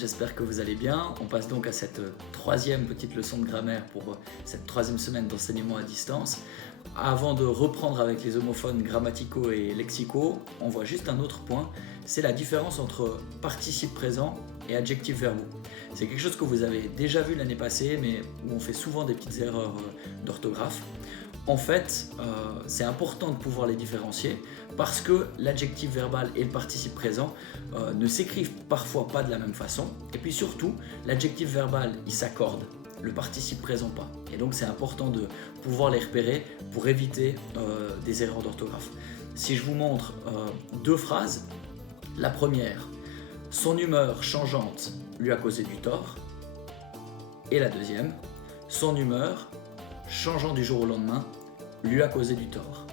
j'espère que vous allez bien. On passe donc à cette troisième petite leçon de grammaire pour cette troisième semaine d'enseignement à distance. Avant de reprendre avec les homophones grammaticaux et lexicaux, on voit juste un autre point, c'est la différence entre participe présent et adjectifs verbaux. C'est quelque chose que vous avez déjà vu l'année passée, mais où on fait souvent des petites erreurs d'orthographe. En fait, c'est important de pouvoir les différencier parce que l'adjectif verbal et le participe présent ne s'écrivent parfois pas de la même façon. Et puis surtout, l'adjectif verbal, il s'accorde, le participe présent pas. Et donc c'est important de pouvoir les repérer pour éviter des erreurs d'orthographe. Si je vous montre deux phrases, la première, son humeur changeante lui a causé du tort. Et la deuxième, son humeur changeant du jour au lendemain, lui a causé du tort.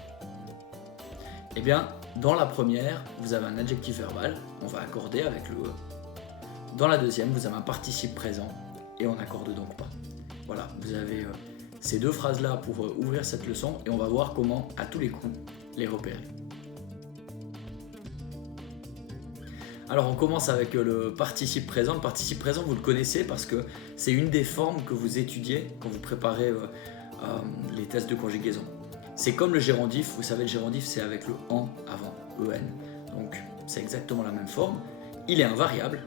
Eh bien, dans la première, vous avez un adjectif verbal, on va accorder avec le E. Dans la deuxième, vous avez un participe présent et on n'accorde donc pas. Voilà, vous avez ces deux phrases-là pour ouvrir cette leçon et on va voir comment, à tous les coups, les repérer. Alors on commence avec le participe présent. Le participe présent, vous le connaissez parce que c'est une des formes que vous étudiez quand vous préparez les tests de conjugaison. C'est comme le gérondif, vous savez le gérondif c'est avec le en avant, en. Donc c'est exactement la même forme. Il est invariable,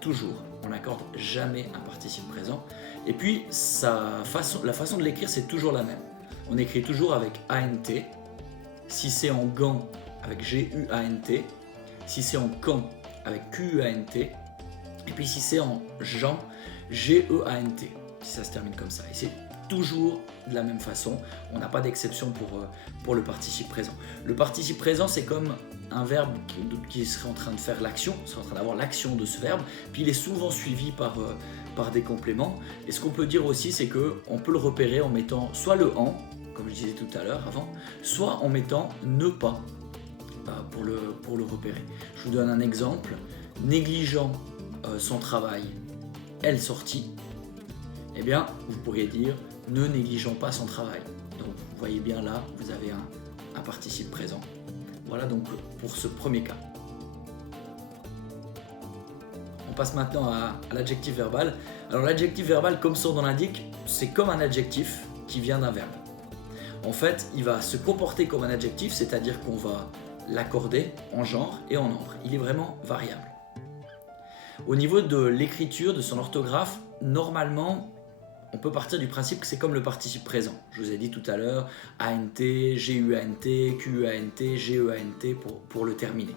toujours. On n'accorde jamais un participe présent. Et puis la façon de l'écrire c'est toujours la même. On écrit toujours avec ANT. Si c'est en gant, avec GUANT. Si c'est en quand, avec QUANT. Et puis si c'est en Jean, GEANT. Si ça se termine comme ça. Et c'est toujours de la même façon, on n'a pas d'exception pour le participe présent. Le participe présent, c'est comme un verbe qui serait en train de faire l'action, serait en train d'avoir l'action de ce verbe, puis il est souvent suivi par des compléments. Et ce qu'on peut dire aussi, c'est qu'on peut le repérer en mettant soit le en, comme je disais tout à l'heure avant, soit en mettant ne pas pour le repérer. Je vous donne un exemple, négligeant son travail, elle sortit. Eh bien, vous pourriez dire ne négligeant pas son travail. Donc, vous voyez bien là, vous avez un participe présent. Voilà donc pour ce premier cas. On passe maintenant à l'adjectif verbal. Alors l'adjectif verbal, comme son nom l'indique, c'est comme un adjectif qui vient d'un verbe. En fait, il va se comporter comme un adjectif, c'est-à-dire qu'on va l'accorder en genre et en nombre. Il est vraiment variable. Au niveau de l'écriture, de son orthographe, normalement, on peut partir du principe que c'est comme le participe présent. Je vous ai dit tout à l'heure, ANT, GUANT, QUANT, GEANT pour le terminer.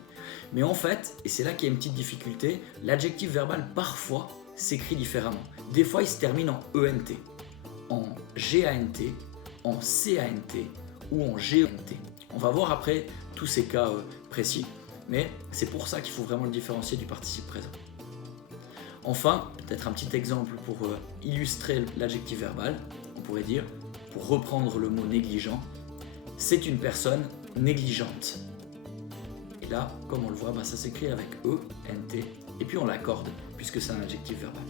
Mais en fait, et c'est là qu'il y a une petite difficulté, l'adjectif verbal parfois s'écrit différemment. Des fois, il se termine en ENT, en GANT, en CANT ou en GENT. On va voir après tous ces cas précis, mais c'est pour ça qu'il faut vraiment le différencier du participe présent. Enfin, peut-être un petit exemple pour illustrer l'adjectif verbal, on pourrait dire, pour reprendre le mot négligent, c'est une personne négligente. Et là, comme on le voit, ça s'écrit avec E, NT, et puis on l'accorde, puisque c'est un adjectif verbal.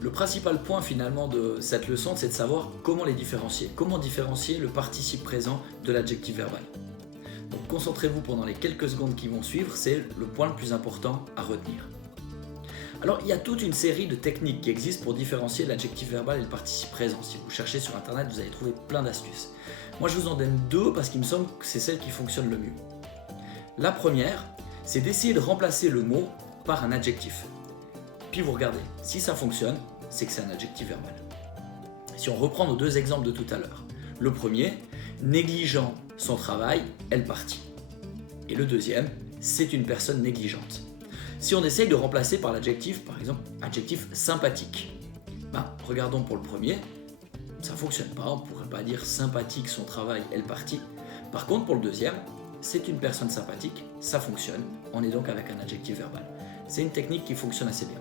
Le principal point finalement de cette leçon, c'est de savoir comment les différencier. Comment différencier le participe présent de l'adjectif verbal. Donc concentrez-vous pendant les quelques secondes qui vont suivre, c'est le point le plus important à retenir. Alors il y a toute une série de techniques qui existent pour différencier l'adjectif verbal et le participe présent. Si vous cherchez sur internet, vous allez trouver plein d'astuces. Moi je vous en donne deux parce qu'il me semble que c'est celle qui fonctionne le mieux. La première, c'est d'essayer de remplacer le mot par un adjectif. Puis vous regardez, si ça fonctionne, c'est que c'est un adjectif verbal. Si on reprend nos deux exemples de tout à l'heure. Le premier, négligeant son travail, elle partit. Et le deuxième, c'est une personne négligente. Si on essaye de remplacer par l'adjectif, par exemple, adjectif sympathique, regardons pour le premier, ça ne fonctionne pas, on ne pourrait pas dire sympathique son travail, elle partit. Par contre, pour le deuxième, c'est une personne sympathique, ça fonctionne, on est donc avec un adjectif verbal. C'est une technique qui fonctionne assez bien.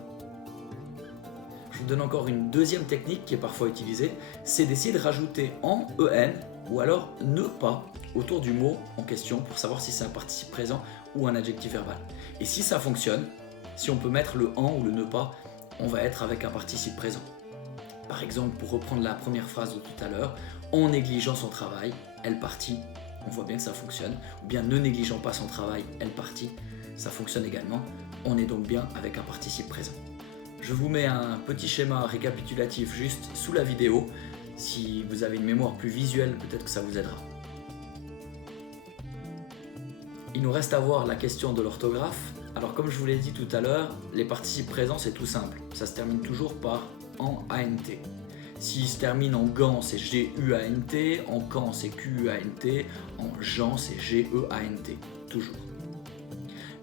Je vous donne encore une deuxième technique qui est parfois utilisée, c'est d'essayer de rajouter en EN ou alors ne pas autour du mot en question pour savoir si c'est un participe présent ou un adjectif verbal. Et si ça fonctionne, si on peut mettre le en ou le ne pas, on va être avec un participe présent. Par exemple, pour reprendre la première phrase de tout à l'heure, en négligeant son travail, elle partit, on voit bien que ça fonctionne. Ou bien ne négligeant pas son travail, elle partit, ça fonctionne également. On est donc bien avec un participe présent. Je vous mets un petit schéma récapitulatif juste sous la vidéo. Si vous avez une mémoire plus visuelle, peut-être que ça vous aidera. Il nous reste à voir la question de l'orthographe. Alors comme je vous l'ai dit tout à l'heure, les participes présents c'est tout simple. Ça se termine toujours par en ANT. S'il se termine en gant, c'est G-U-A-N-T, en can, c'est Q-U-A-N-T, en Jean, c'est G-E-A-N-T, toujours.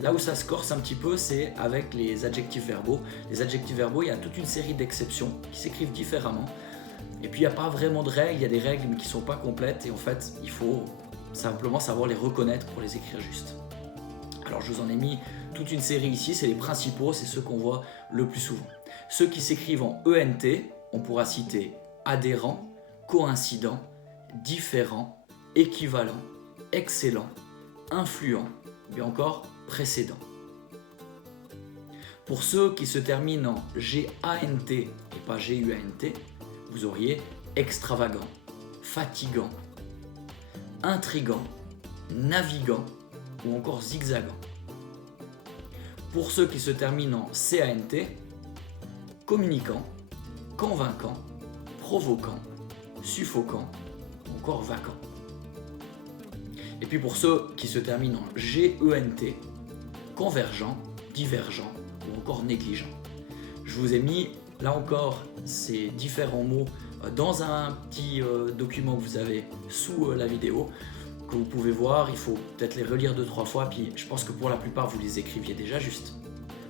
Là où ça se corse un petit peu, c'est avec les adjectifs verbaux. Les adjectifs verbaux, il y a toute une série d'exceptions qui s'écrivent différemment. Et puis il n'y a pas vraiment de règles, il y a des règles mais qui ne sont pas complètes et en fait, il faut simplement savoir les reconnaître pour les écrire juste. Alors je vous en ai mis toute une série ici, c'est les principaux, c'est ceux qu'on voit le plus souvent. Ceux qui s'écrivent en ENT, on pourra citer adhérent, coïncident, différent, équivalent, excellent, influent, mais encore précédent. Pour ceux qui se terminent en GANT et pas GUANT, vous auriez extravagant, fatigant, intrigant, navigant ou encore zigzagant. Pour ceux qui se terminent en CANT, communicant, convaincant, provoquant, suffocant ou encore vacant. Et puis pour ceux qui se terminent en GENT, convergent, divergent ou encore négligent. Je vous ai mis là encore ces différents mots dans un petit document que vous avez sous la vidéo que vous pouvez voir. Il faut peut-être les relire 2-3 fois, puis je pense que pour la plupart vous les écriviez déjà juste.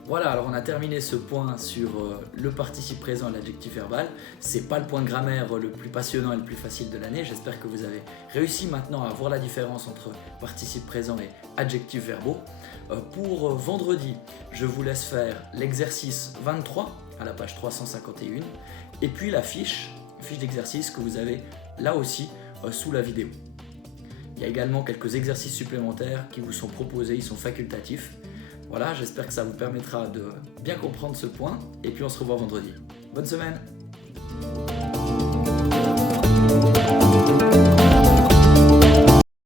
Voilà, alors on a terminé ce point sur le participe présent et l'adjectif verbal. C'est pas le point grammaire le plus passionnant et le plus facile de l'année. J'espère que vous avez réussi maintenant à voir la différence entre participe présent et adjectifs verbaux. Pour vendredi, je vous laisse faire l'exercice 23 à la page 351 et puis la fiche d'exercice que vous avez là aussi sous la vidéo. Il y a également quelques exercices supplémentaires qui vous sont proposés, ils sont facultatifs. Voilà, j'espère que ça vous permettra de bien comprendre ce point et puis on se revoit vendredi. Bonne semaine!